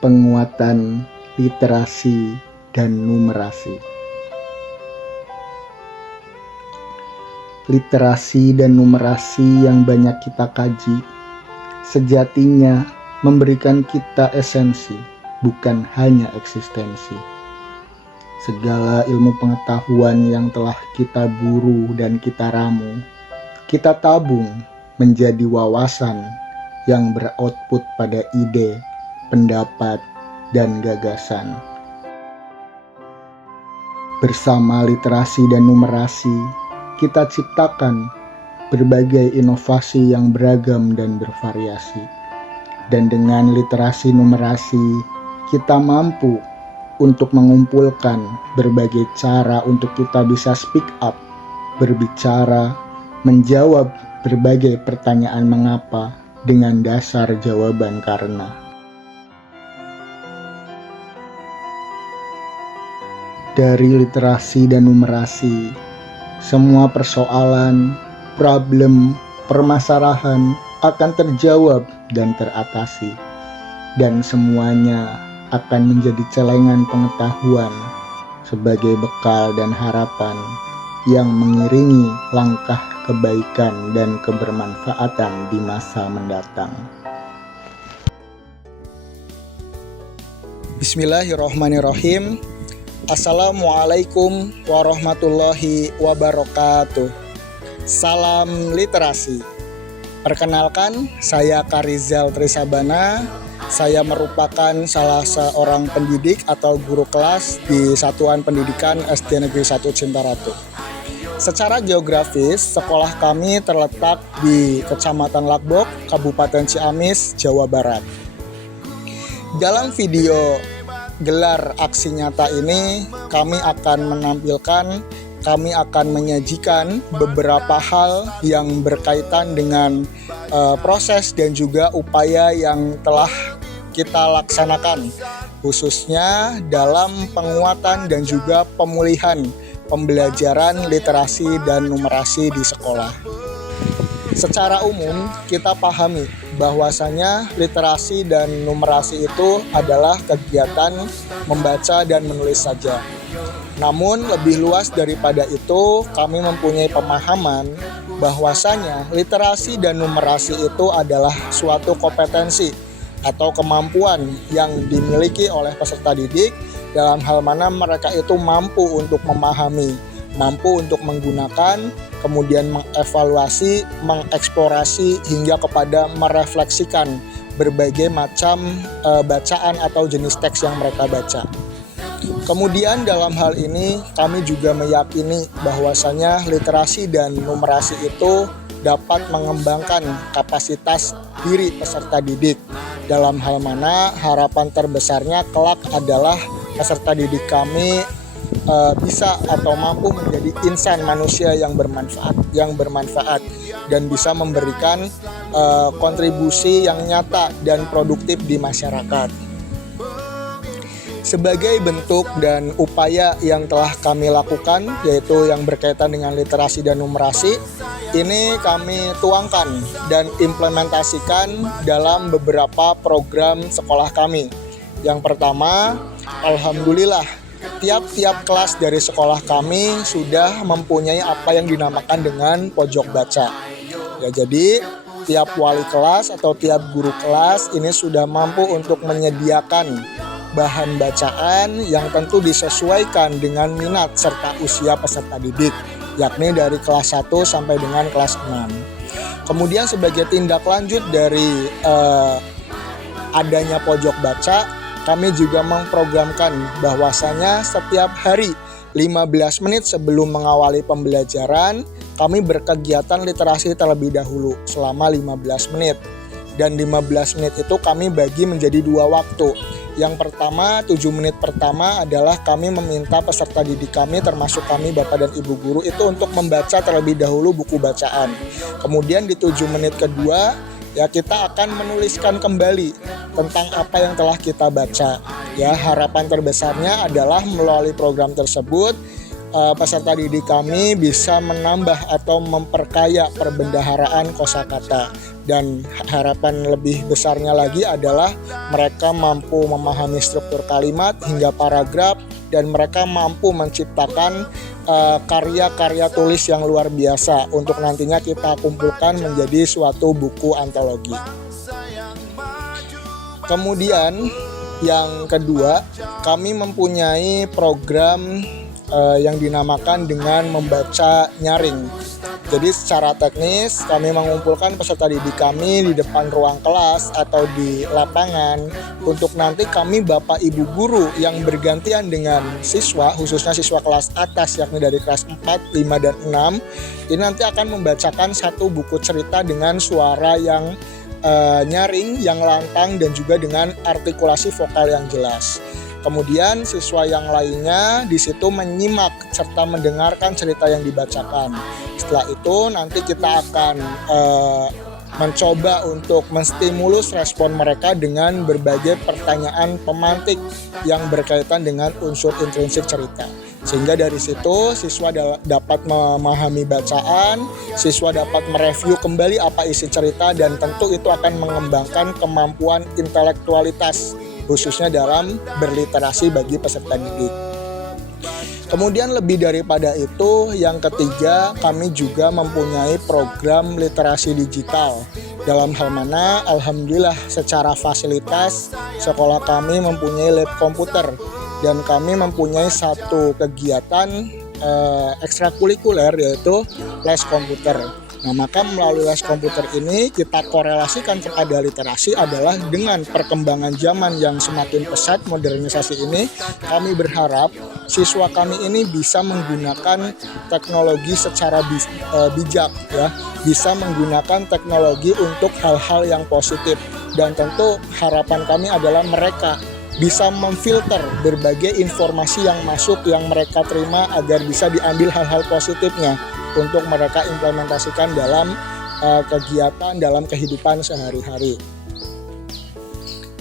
penguatan literasi dan numerasi. Literasi dan numerasi yang banyak kita kaji sejatinya memberikan kita esensi, bukan hanya eksistensi. Segala ilmu pengetahuan yang telah kita buru dan kita ramu, kita tabung menjadi wawasan yang beroutput pada ide, pendapat, dan gagasan. Bersama literasi dan numerasi, kita ciptakan berbagai inovasi yang beragam dan bervariasi. Dan dengan literasi numerasi, kita mampu untuk mengumpulkan berbagai cara untuk kita bisa speak up, berbicara, menjawab berbagai pertanyaan mengapa dengan dasar jawaban karena. Dari literasi dan numerasi, semua persoalan, problem, permasalahan akan terjawab dan teratasi, dan semuanya akan menjadi celengan pengetahuan sebagai bekal dan harapan yang mengiringi langkah kebaikan dan kebermanfaatan di masa mendatang. Bismillahirrahmanirrahim. Assalamualaikum warahmatullahi wabarakatuh. Salam literasi. Perkenalkan, saya Karizal Trisabana. Saya merupakan salah seorang pendidik atau guru kelas di Satuan Pendidikan SD Negeri 1 Cintaratu. Secara geografis, sekolah kami terletak di Kecamatan Lagbok, Kabupaten Ciamis, Jawa Barat. Dalam video gelar aksi nyata ini, kami akan menyajikan beberapa hal yang berkaitan dengan proses dan juga upaya yang telah kita laksanakan, khususnya dalam penguatan dan juga pemulihan pembelajaran literasi dan numerasi di sekolah. Secara umum, kita pahami bahwasanya literasi dan numerasi itu adalah kegiatan membaca dan menulis saja. Namun lebih luas daripada itu, kami mempunyai pemahaman bahwasanya literasi dan numerasi itu adalah suatu kompetensi atau kemampuan yang dimiliki oleh peserta didik dalam hal mana mereka itu mampu untuk memahami, mampu untuk menggunakan, kemudian mengevaluasi, mengeksplorasi hingga kepada merefleksikan berbagai macam bacaan atau jenis teks yang mereka baca. Kemudian dalam hal ini kami juga meyakini bahwasanya literasi dan numerasi itu dapat mengembangkan kapasitas diri peserta didik, dalam hal mana harapan terbesarnya kelak adalah peserta didik kami bisa atau mampu menjadi insan manusia yang bermanfaat dan bisa memberikan kontribusi yang nyata dan produktif di masyarakat. Sebagai bentuk dan upaya yang telah kami lakukan, yaitu yang berkaitan dengan literasi dan numerasi, ini kami tuangkan dan implementasikan dalam beberapa program sekolah kami. Yang pertama, alhamdulillah, tiap-tiap kelas dari sekolah kami sudah mempunyai apa yang dinamakan dengan pojok baca. Ya, jadi tiap wali kelas atau tiap guru kelas ini sudah mampu untuk menyediakan bahan bacaan yang tentu disesuaikan dengan minat serta usia peserta didik, yakni dari kelas 1 sampai dengan kelas 6. Kemudian sebagai tindak lanjut dari adanya pojok baca, kami juga memprogramkan bahwasanya setiap hari 15 menit sebelum mengawali pembelajaran, kami berkegiatan literasi terlebih dahulu selama 15 menit. Dan 15 menit itu kami bagi menjadi 2 waktu. Yang pertama, 7 menit pertama adalah kami meminta peserta didik kami, termasuk kami Bapak dan Ibu Guru, itu untuk membaca terlebih dahulu buku bacaan. Kemudian di 7 menit kedua, ya kita akan menuliskan kembali tentang apa yang telah kita baca. Ya, harapan terbesarnya adalah melalui program tersebut peserta didik kami bisa menambah atau memperkaya perbendaharaan kosakata. Dan harapan lebih besarnya lagi adalah mereka mampu memahami struktur kalimat hingga paragraf, dan mereka mampu menciptakan karya-karya tulis yang luar biasa untuk nantinya kita kumpulkan menjadi suatu buku antologi. Kemudian yang kedua, kami mempunyai program yang dinamakan dengan membaca nyaring. Jadi secara teknis kami mengumpulkan peserta didik kami di depan ruang kelas atau di lapangan untuk nanti kami Bapak Ibu guru yang bergantian dengan siswa, khususnya siswa kelas atas yakni dari kelas 4, 5, dan 6, ini nanti akan membacakan satu buku cerita dengan suara yang nyaring, yang lantang, dan juga dengan artikulasi vokal yang jelas. Kemudian siswa yang lainnya di situ menyimak serta mendengarkan cerita yang dibacakan. Setelah itu nanti kita akan mencoba untuk menstimulus respon mereka dengan berbagai pertanyaan pemantik yang berkaitan dengan unsur intrinsik cerita. Sehingga dari situ siswa dapat memahami bacaan, siswa dapat mereview kembali apa isi cerita, dan tentu itu akan mengembangkan kemampuan intelektualitas khususnya dalam berliterasi bagi peserta didik. Kemudian lebih daripada itu, yang ketiga, kami juga mempunyai program literasi digital. Dalam hal mana alhamdulillah secara fasilitas sekolah kami mempunyai lab komputer, dan kami mempunyai satu kegiatan ekstrakurikuler yaitu les komputer. Nah, maka melalui les komputer ini kita korelasikan kepada literasi adalah dengan perkembangan zaman yang semakin pesat modernisasi ini, kami berharap siswa kami ini bisa menggunakan teknologi secara bijak ya, bisa menggunakan teknologi untuk hal-hal yang positif, dan tentu harapan kami adalah mereka bisa memfilter berbagai informasi yang masuk yang mereka terima agar bisa diambil hal-hal positifnya untuk mereka implementasikan dalam kegiatan dalam kehidupan sehari-hari.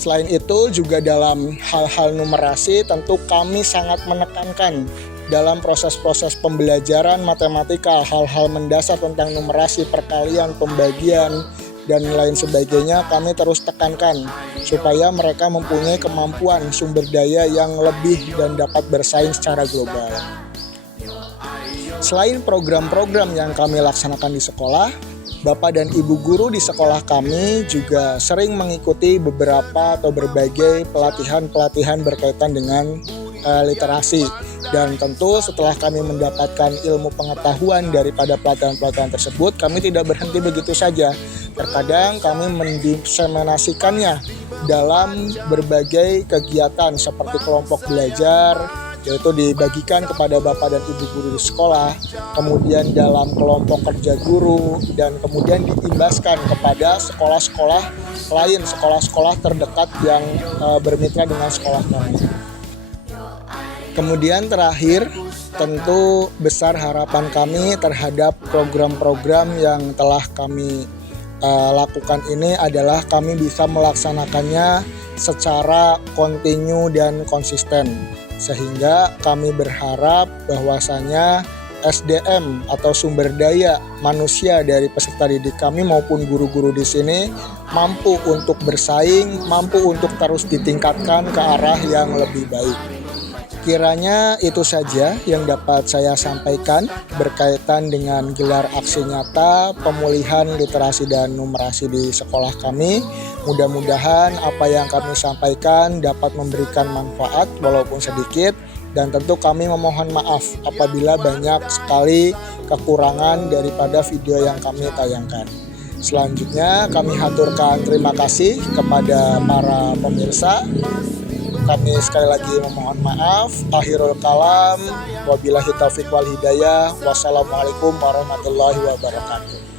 Selain itu juga dalam hal-hal numerasi tentu kami sangat menekankan dalam proses-proses pembelajaran matematika hal-hal mendasar tentang numerasi, perkalian, pembagian, dan lain sebagainya kami terus tekankan supaya mereka mempunyai kemampuan sumber daya yang lebih dan dapat bersaing secara global. Selain program-program yang kami laksanakan di sekolah, Bapak dan Ibu guru di sekolah kami juga sering mengikuti beberapa atau berbagai pelatihan-pelatihan berkaitan dengan literasi. Dan tentu setelah kami mendapatkan ilmu pengetahuan daripada pelatihan-pelatihan tersebut, kami tidak berhenti begitu saja. Terkadang kami mendiseminasikannya dalam berbagai kegiatan seperti kelompok belajar, yaitu dibagikan kepada Bapak dan Ibu guru di sekolah, kemudian dalam kelompok kerja guru, dan kemudian diimbaskan kepada sekolah-sekolah lain, sekolah-sekolah terdekat yang bermitra dengan sekolah kami. Kemudian terakhir, tentu besar harapan kami terhadap program-program yang telah kami lakukan ini adalah kami bisa melaksanakannya secara kontinu dan konsisten. Sehingga kami berharap bahwasanya SDM atau sumber daya manusia dari peserta didik kami maupun guru-guru di sini mampu untuk bersaing, mampu untuk terus ditingkatkan ke arah yang lebih baik. Kiranya itu saja yang dapat saya sampaikan berkaitan dengan gelar aksi nyata pemulihan literasi dan numerasi di sekolah kami. Mudah-mudahan apa yang kami sampaikan dapat memberikan manfaat walaupun sedikit, dan tentu kami memohon maaf apabila banyak sekali kekurangan daripada video yang kami tayangkan. Selanjutnya kami haturkan terima kasih kepada para pemirsa. Kami sekali lagi memohon maaf. Akhirul kalam, wabillahi taufiq wal hidayah. Wassalamualaikum warahmatullahi wabarakatuh.